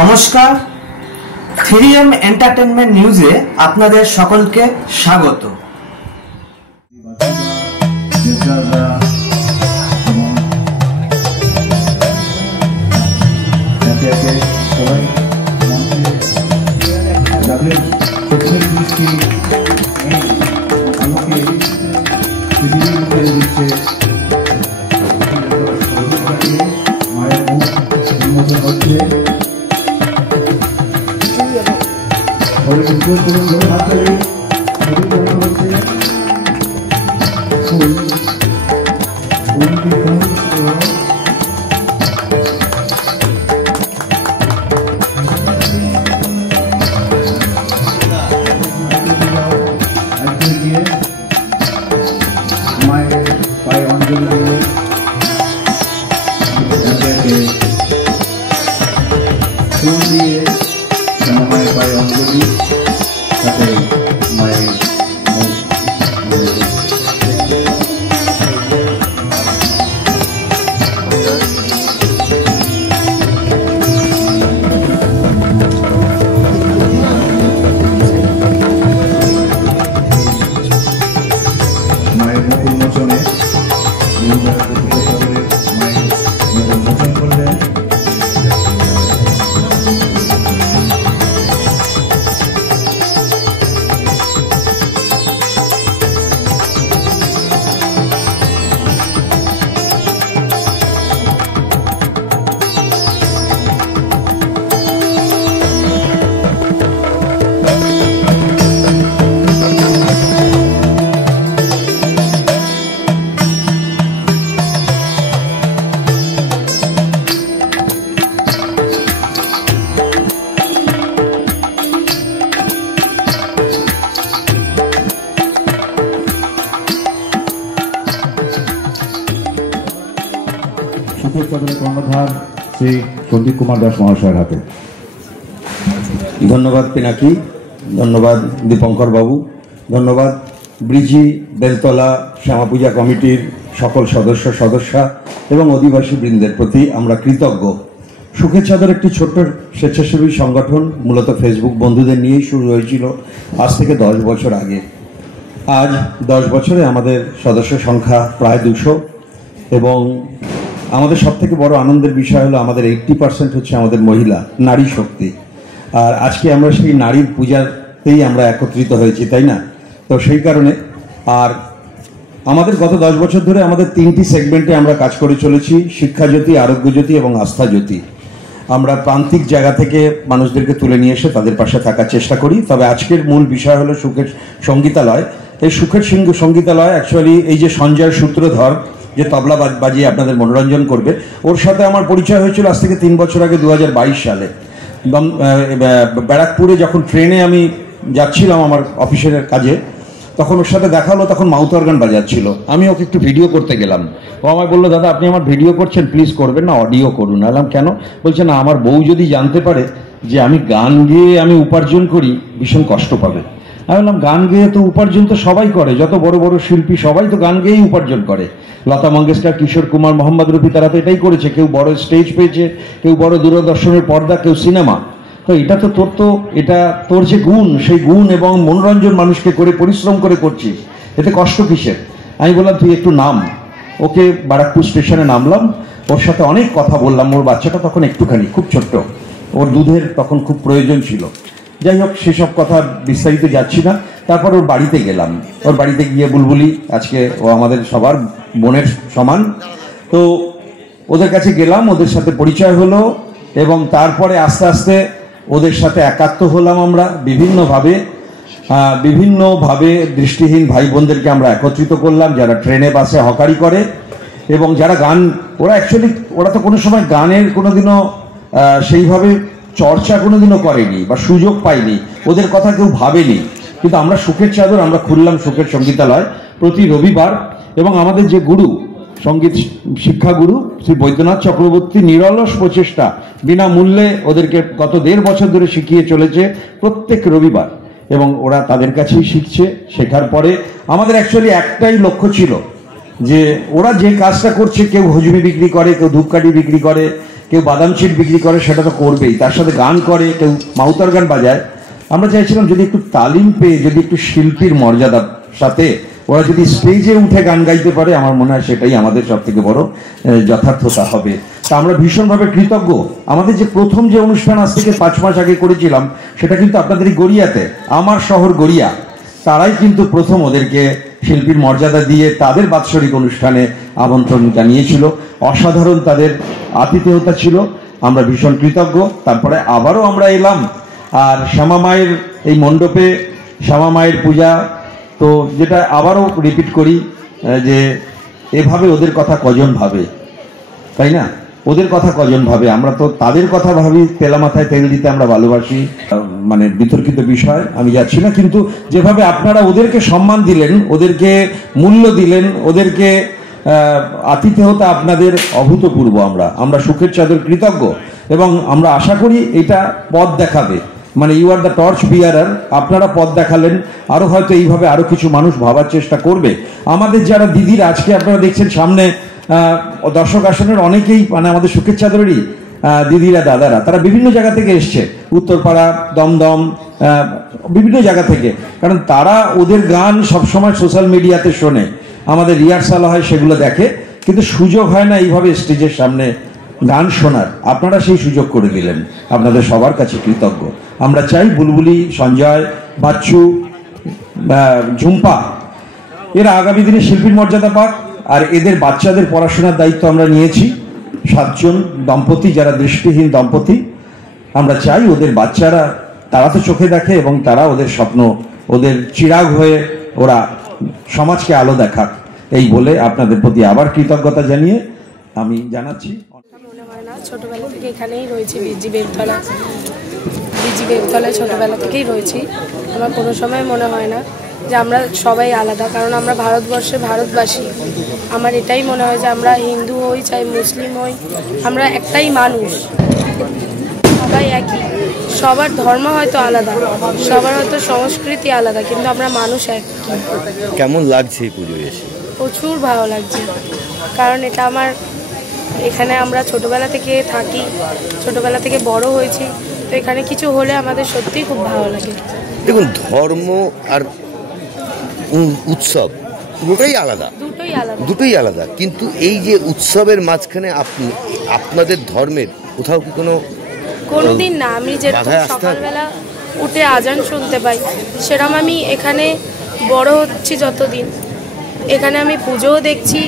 নমস্কার, 3M entertainment নিউজে আপনাদের সকলকে স্বাগত। কর্ণধার শ্রী সন্দীপ কুমার দাস মহাশয়ের হাতে। ধন্যবাদ পিনাকি, ধন্যবাদ দীপঙ্কর বাবু, ধন্যবাদ ব্রিজি বেলতলা শ্যামাপূজা কমিটির সকল সদস্যা এবং অধিবাসী বৃন্দের প্রতি আমরা কৃতজ্ঞ। সুখের চাদর একটি ছোট্ট স্বেচ্ছাসেবী সংগঠন, মূলত ফেসবুক বন্ধুদের নিয়েই শুরু হয়েছিল আজ থেকে 10 বছর আগে। আজ 10 বছরে আমাদের সদস্য সংখ্যা প্রায় 200 এবং আমাদের সব থেকে বড় আনন্দের বিষয় হলো আমাদের 80% হচ্ছে আমাদের মহিলা, নারী শক্তি। আর আজকে আমরা সেই নারীর পূজাতেই আমরা একত্রিত হয়েছি, তাই না? তো সেই কারণে আর আমাদের গত 10 বছর ধরে আমাদের 3টি সেগমেন্টে আমরা কাজ করে চলেছি: শিক্ষা জ্যোতি, আরোগ্য জ্যোতি এবং আস্থা জ্যোতি। আমরা প্রান্তিক জায়গা থেকে মানুষদেরকে তুলে নিয়ে এসে তাদের পাশে থাকার চেষ্টা করি। তবে আজকের মূল বিষয় হলো সুখের সঙ্গীতালয়। এই সুখের সঙ্গীতালয় অ্যাকচুয়ালি এই যে সঞ্জয় সূত্রধর যে তবলা বাজিয়ে আপনাদের মনোরঞ্জন করবে, ওর সাথে আমার পরিচয় হয়েছিল আজ থেকে 3 বছর আগে 2022 সালে ব্যারাকপুরে। যখন ট্রেনে আমি যাচ্ছিলাম আমার অফিসের কাজে, তখন ওর সাথে দেখা হলো, তখন মাউথ অর্গান বাজাচ্ছিল। আমি ওকে একটু ভিডিও করতে গেলাম, ও আমায় বললো, দাদা আপনি আমার ভিডিও করছেন, প্লিজ করবেন না, অডিও করুন। বললাম কেন? বলছে না, আমার বউ যদি জানতে পারে যে আমি গান গেয়ে আমি উপার্জন করি, ভীষণ কষ্ট পাবে। আমি বললাম গান গেয়ে তো উপার্জন তো সবাই করে, যত বড় বড় শিল্পী সবাই তো গান গেয়েই উপার্জন করে। লতা মঙ্গেশকর, কিশোর কুমার, মোহাম্মদ রফি, তারা তো এটাই করেছে। কেউ বড় স্টেজ পেয়েছে, কেউ বড় দূরদর্শনের পর্দা, কেউ সিনেমা। তো এটা তো এটা তোর যে গুণ, সেই গুণ এবং মনোরঞ্জন মানুষকে করে পরিশ্রম করে করছিস, এতে কষ্ট কিসের? আমি বললাম তুই একটু নাম। ওকে বারাকপুর স্টেশনে নামলাম, ওর সাথে অনেক কথা বললাম। ওর বাচ্চাটা তখন একটুখানি, খুব ছোট্ট, ওর দুধের তখন খুব প্রয়োজন ছিল। যাই হোক, সেসব কথা বিস্তারিত যাচ্ছি না। তারপর ওর বাড়িতে গেলাম। ওর বাড়িতে গিয়ে বুলবুলি, আজকে ও আমাদের সবার বোনের সমান, তো ওদের কাছে গেলাম, ওদের সাথে পরিচয় হলো এবং তারপরে আস্তে আস্তে ওদের সাথে একাত্ম হলাম। আমরা বিভিন্নভাবে দৃষ্টিহীন ভাই বোনদেরকে আমরা একত্রিত করলাম, যারা ট্রেনে বাসে হকারি করে এবং যারা গান, ওরা তো কোনো সময় গানের কোনোদিনও সেইভাবে চর্চা কোনোদিনও করেনি বা সুযোগ পায়নি, ওদের কথা কেউ ভাবেনি। কিন্তু আমরা সুখের চাদর আমরা খুললাম সুখের সঙ্গীতালয় প্রতি রবিবার। এবং আমাদের যে গুরু, সঙ্গীত শিক্ষা গুরু শ্রী বৈদ্যনাথ চক্রবর্তী নিরলস প্রচেষ্টা, বিনামূল্যে ওদেরকে গত 1.5 বছর ধরে শিখিয়ে চলেছে প্রত্যেক রবিবার, এবং ওরা তাদের কাছেই শিখছে। শেখার পরে আমাদের অ্যাকচুয়ালি একটাই লক্ষ্য ছিল যে ওরা যে কাজটা করছে, কেউ হজমি বিক্রি করে, কেউ ধূপকাঠি বিক্রি করে, কেউ বাদাম চিট বিক্রি করে, সেটা তো করবেই, তার সাথে গান করে, কেউ মাউতার গান বাজায়। আমরা চাইছিলাম যদি একটু তালিম পেয়ে, যদি একটু শিল্পীর মর্যাদার সাথে ওরা যদি স্টেজে উঠে গান গাইতে পারে, আমার মনে হয় সেটাই আমাদের সব থেকে বড় যথার্থতা হবে। তা আমরা ভীষণভাবে কৃতজ্ঞ। আমাদের যে প্রথম যে অনুষ্ঠান আজ থেকে 5 মাস আগে করেছিলাম, সেটা কিন্তু আপনাদের গড়িয়াতে, আমার শহর গড়িয়া, তারাই কিন্তু প্রথম ওদেরকে শিল্পীর মর্যাদা দিয়ে তাদের বাৎসরিক অনুষ্ঠানে আমন্ত্রণ জানিয়েছিল। অসাধারণ তাদের আতিথেয়তা ছিল, আমরা ভীষণ কৃতজ্ঞ। তারপরে আবারও আমরা এলাম, আর শ্যামা মায়ের এই মণ্ডপে শ্যামা মায়ের পূজা, তো যেটা আবারও রিপিট করি যে এভাবে ওদের কথা কজন ভাবে, তাই না? ওদের কথা কজন ভাবে, আমরা তো তাদের কথা ভাবি, তেলা মাথায় তেল দিতে আমরা ভালোবাসি। মানে বিতর্কিত বিষয় আমি যাচ্ছি না, কিন্তু যেভাবে আপনারা ওদেরকে সম্মান দিলেন, ওদেরকে মূল্য দিলেন, ওদেরকে আতিথেয়তা আপনাদের অভূতপূর্ব। আমরা সুখের চাদর কৃতজ্ঞ, এবং আমরা আশা করি এটা পথ দেখাবে। মানে you are the torch bearer, আপনারা পথ দেখালেন, আরো হয়তো এইভাবে আরো কিছু মানুষ ভাবার চেষ্টা করবে। আমাদের যারা দিদিরা আজকে আপনারা দেখছেন সামনে দর্শক আসনের অনেকেই, মানে আমাদের সুখের চাদরেরই দিদিরা দাদারা, তারা বিভিন্ন জায়গা থেকে এসছে, উত্তরপাড়া, দমদম, বিভিন্ন জায়গা থেকে, কারণ তারা ওদের গান সবসময় সোশ্যাল মিডিয়াতে শোনে, আমাদের রিহার্সাল হয় সেগুলো দেখে, কিন্তু সুযোগ হয় না এইভাবে স্টেজের সামনে গান শোনার। আপনারা সেই সুযোগ করে দিলেন, আপনাদের সবার কাছে কৃতজ্ঞ। আমরা চাই বুলবুলি, সঞ্জয়, বাচ্চু, ঝুম্পা এরা আগামী দিনে শিল্পীর মর্যাদা পাক, আর এদের বাচ্চাদের পড়াশোনার দায়িত্ব আমরা নিয়েছি। 7 জন দম্পতি, যারা দৃষ্টিহীন দম্পতি, আমরা চাই ওদের বাচ্চারা, তারা তো চোখে দেখে, এবং তারা ওদের স্বপ্ন, ওদের চিরাগ হয়ে ওরা সমাজকে আলো দেখাক, এই বলে আপনাদের প্রতি আবার কৃতজ্ঞতা জানিয়ে আমি জানাচ্ছি। মনে হয় না, ছোটবেলা থেকে এখানেই রয়েছি, বিজি বেগতলায় ছোটবেলা থেকেই রয়েছি। আমার কোনো সময় মনে হয় না যে আমরা সবাই আলাদা, কারণ আমরা ভারতবর্ষে ভারতবাসী। আমার এটাই মনে হয় যে আমরা হিন্দু হই চাই মুসলিম হই, আমরা একটাই মানুষ, সবাই একই। সবার ধর্ম হয়তো আলাদা, সবার হয়তো সংস্কৃতি আলাদা, কিন্তু আমরা মানুষ এক। কেমন লাগছে এই পুজো এসে? প্রচুর ভালো লাগছে, কারণ এটা আমার, এখানে আমরা ছোটবেলা থেকে থাকি, ছোটবেলা থেকে বড় হয়েছি, তো এখানে কিছু হলে আমাদের সত্যিই খুব ভালো লাগে। দেখুন, ধর্ম আর উৎসব দুটোই আলাদা, দুটোই আলাদা, কিন্তু এই যে উৎসবের মাঝখানে আপনি আপনাদের ধর্মের কোথাও কি কোনোদিন না, আমি যেরকম সকালবেলা উঠে আজান শুনতে পাই, সেরকম আমি এখানে বড় হচ্ছি যতদিন, এখানে আমি পুজোও দেখছি,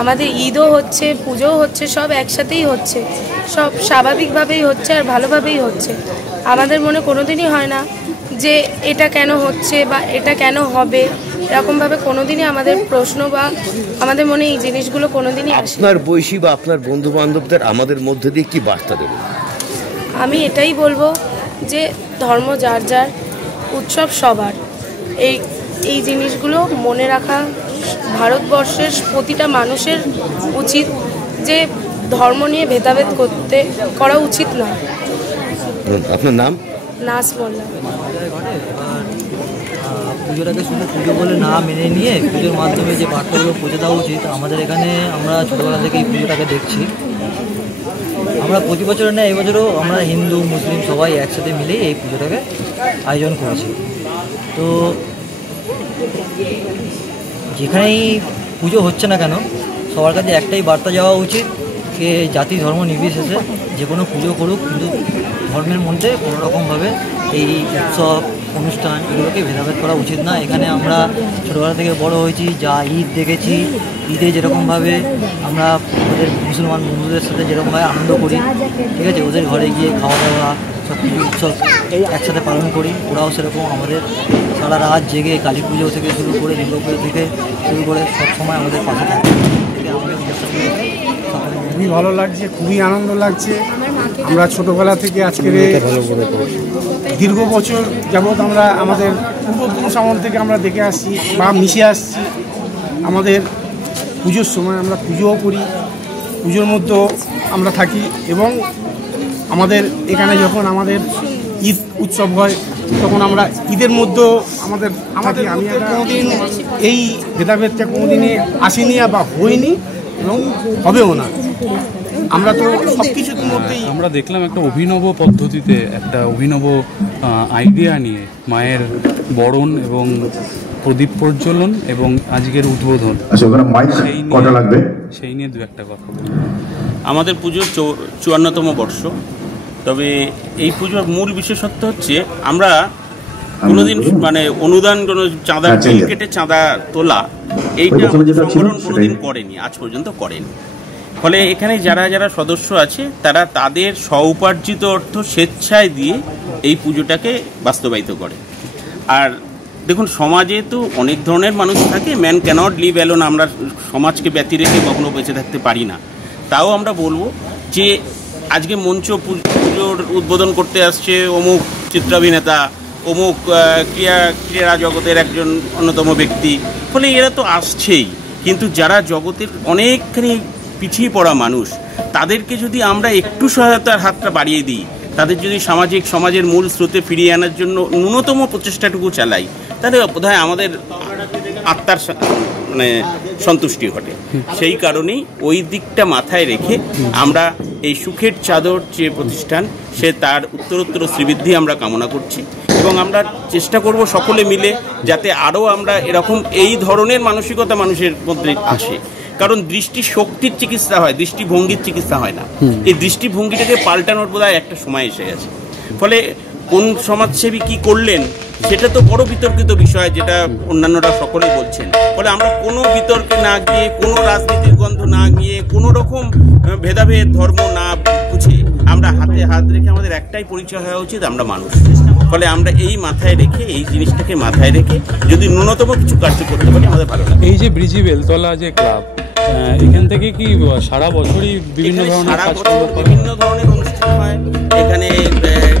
আমাদের ঈদও হচ্ছে, পুজোও হচ্ছে, সব একসাথেই হচ্ছে, সব স্বাভাবিকভাবেই হচ্ছে আর ভালোভাবেই হচ্ছে। আমাদের মনে কোনোদিনই হয় না যে এটা কেন হচ্ছে বা এটা কেন হবে, এরকমভাবে কোনোদিনই আমাদের প্রশ্ন বা আমাদের মনে এই জিনিসগুলো কোনোদিনই আসে। আপনার বয়সী বা আপনার বন্ধু বান্ধবদের আমাদের মধ্যে দিয়ে কি বার্তা দেবেন? আমি এটাই বলবো যে ধর্ম যার যার, উৎসব সবার, এই জিনিসগুলো মনে রাখা ভারতবর্ষের প্রতিটা মানুষের উচিত, যে ধর্ম নিয়ে ভেদাভেদ করা উচিত না। আপনার নাম? নাস মোল্লা। পুজোটাকে শুধু পুজো বলে না মেনে নিয়ে পুজোর মাধ্যমে যে বার্তাগুলো পৌঁছে দেওয়া উচিত, আমাদের এখানে আমরা ছোটোবেলা থেকে এই পুজোটাকে দেখছি। আমরা প্রতি বছর না, এই বছরও আমরা হিন্দু মুসলিম সবাই একসাথে মিলে এই পুজোটাকে আয়োজন করেছি। তো যেখানেই পুজো হচ্ছে না কেন, সবার কাছে একটাই বার্তা যাওয়া উচিত, যে জাতি ধর্ম নির্বিশেষে যে কোনো পুজো করুক, কিন্তু ধর্মের মধ্যে কোনো রকমভাবে এই উৎসব অনুষ্ঠান এগুলোকে ভেদাভেদ করা উচিত না। এখানে আমরা ছোটোবেলা থেকে বড় হয়েছি, যা ঈদ দেখেছি, ঈদে যেরকমভাবে আমরা ওদের মুসলমান বন্ধুদের সাথে যেরকমভাবে আনন্দ করি, ঠিক আছে, ওদের ঘরে গিয়ে খাওয়া দাওয়া সব কিছু উৎসব একসাথে পালন করি, ওরাও সেরকম আমাদের সারা রাত জেগে কালী পুজো থেকে শুরু করে দুর্গা পুজো থেকে শুরু করে সবসময় আমাদের পাশে থাকে। খুবই ভালো লাগছে, খুবই আনন্দ লাগছে। আমরা ছোটোবেলা থেকে আজকের দীর্ঘ বছর যাবৎ আমরা আমাদের পূর্বপুরুষ আমল থেকে আমরা দেখে আসছি বা মিশে আসছি। আমাদের পুজোর সময় আমরা পুজোও করি, পুজোর মধ্যেও আমরা থাকি, এবং আমাদের এখানে যখন আমাদের ঈদ উৎসব হয় তখন আমরা ঈদের মধ্যেও আমাদের কোনোদিন এই ভেদাভেদটা কোনোদিনই আসেনি বা হয়নি এবং হবেও না। আমরা তো সব কিছুর মধ্যেই আমরা দেখলাম একটা অভিনব পদ্ধতিতে, একটা অভিনব আইডিয়া নিয়ে মায়ের বরণ এবং প্রদীপ প্রজ্বলন এবং আজকের উদ্বোধন, সেই নিয়ে দু একটা কথা বলি। আমাদের পুজোর 54তম বর্ষ। তবে এই পুজোর মূল বিশেষত্ব হচ্ছে আমরা কোনোদিন মানে অনুদান কোনো চাঁদা কেটে চাঁদা তোলা এইটা আমাদের সংগঠন কোনোদিন করেনি, আজ পর্যন্ত করেনি। ফলে এখানে যারা যারা সদস্য আছে তারা তাদের স্ব-উপার্জিত অর্থ স্বেচ্ছায় দিয়ে এই পুজোটাকে বাস্তবায়িত করে। আর দেখুন, সমাজে তো অনেক ধরনের মানুষ থাকে, ম্যান ক্যানট লিভ অ্যালোন, আমরা সমাজকে ব্যতি রেখে কখনো বেঁচে থাকতে পারি না। তাও আমরা বলবো যে আজকে মঞ্চ পুজোর উদ্বোধন করতে আসছে অমুক চিত্রাভিনেতা, অমুক ক্রীড়া জগতের একজন অন্যতম ব্যক্তি, ফলে এরা তো আসছেই, কিন্তু যারা জগতের অনেকখানি পিছিয়ে পড়া মানুষ তাদেরকে যদি আমরা একটু সহায়তার হাতটা বাড়িয়ে দিই, তাদের যদি সমাজের মূল স্রোতে ফিরিয়ে আনার জন্য ন্যূনতম প্রচেষ্টাটুকু চালাই, তাহলে বোধহয় আমাদের আত্মার মানে সন্তুষ্টি ঘটে। সেই কারণেই ওই দিকটা মাথায় রেখে আমরা এই সুখের চাদর যে প্রতিষ্ঠান, সে তার উত্তরোত্তর শ্রীবৃদ্ধি আমরা কামনা করছি এবং আমরা চেষ্টা করব সকলে মিলে যাতে আরও আমরা এরকম এই ধরনের মানসিকতা মানুষের মধ্যে আসে। কারণ দৃষ্টি শক্তির চিকিৎসা হয়, দৃষ্টিভঙ্গির চিকিৎসা হয় না। এই দৃষ্টিভঙ্গিটাকে পাল্টানোর বোধহয় একটা সময় এসে গেছে। ফলে কোন সমাজসেবী কি করলেন সেটা তো বড় বিতর্কিত বিষয়, যেটা অন্যান্যরা সকলেই বলছেন। ফলে আমরা কোনো বিতর্কে না গিয়ে, কোনো রাজনীতির গন্ধ না গিয়ে, কোনো রকম ভেদাভেদ ধর্ম না বুঝে আমরা হাতে হাত রেখে আমাদের একটাই পরিচয় হওয়া উচিত, আমরা মানুষ। ফলে আমরা এই মাথায় রেখে, এই জিনিসটাকে মাথায় রেখে যদি ন্যূনতম কিছু কার্য করতে পারি আমাদের ভালো লাগে। এই যে ব্রিজি বেলতলা যে ক্লাব, এখান থেকে কি সারা বছরই বিভিন্ন ধরনের অনুষ্ঠান হয়, এখানে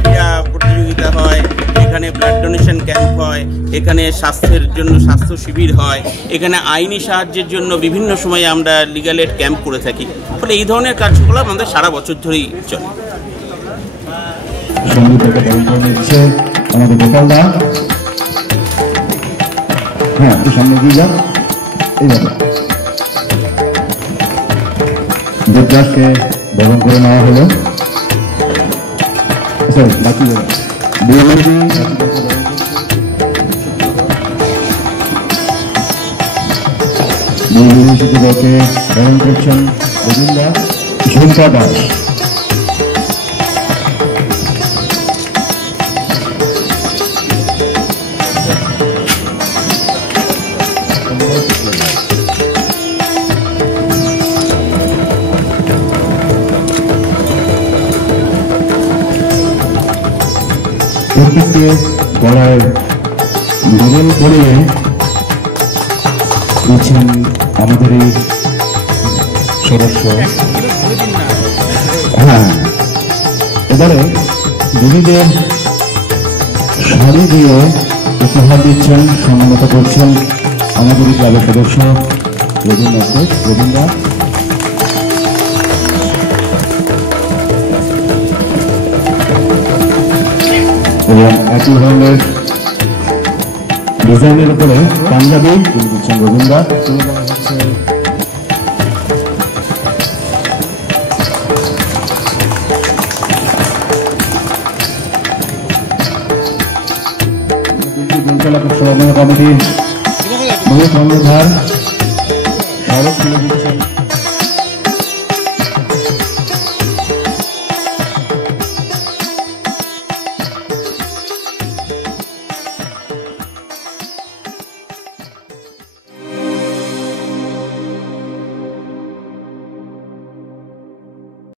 ক্রীড়া প্রতিযোগিতা হয়, এখানে ব্লাড ডোনেশন ক্যাম্প হয়, এখানে স্বাস্থ্যের জন্য স্বাস্থ্য শিবির হয়, এখানে আইনি সাহায্যের জন্য বিভিন্ন সময়ে আমরা লিগ্যাল এড ক্যাম্প করে থাকি। ফলে এই ধরনের কার্যকলাপ আমাদের সারা বছর ধরেই চলে। আমাদের গোপালদা, হ্যাঁ একটু সামনে দিয়ে যান। এইভাবে দেবদাসকে বরণ করে নেওয়া হলো। বাকি বিভূষিতকে বরণ করছেন গোবিন্দা ঝুমকা দাস। প্রত্যেককে গলায় গগন পরিয়ে দিচ্ছেন আমাদের এই সদস্য। হ্যাঁ, এবারে দিদিদের শাড়ি দিয়ে উপহার দিচ্ছেন, সম্মানিত করছেন আমাদের এই ক্লাবের সদস্য রবীন্দ্র। এবং একই ধরনের ডিজাইনের উপরে পাঞ্জাবি তুলে দিচ্ছেন রবীন্দ্র। কমিটির বহু কর্ণধার স্মারক তুলে দিচ্ছেন।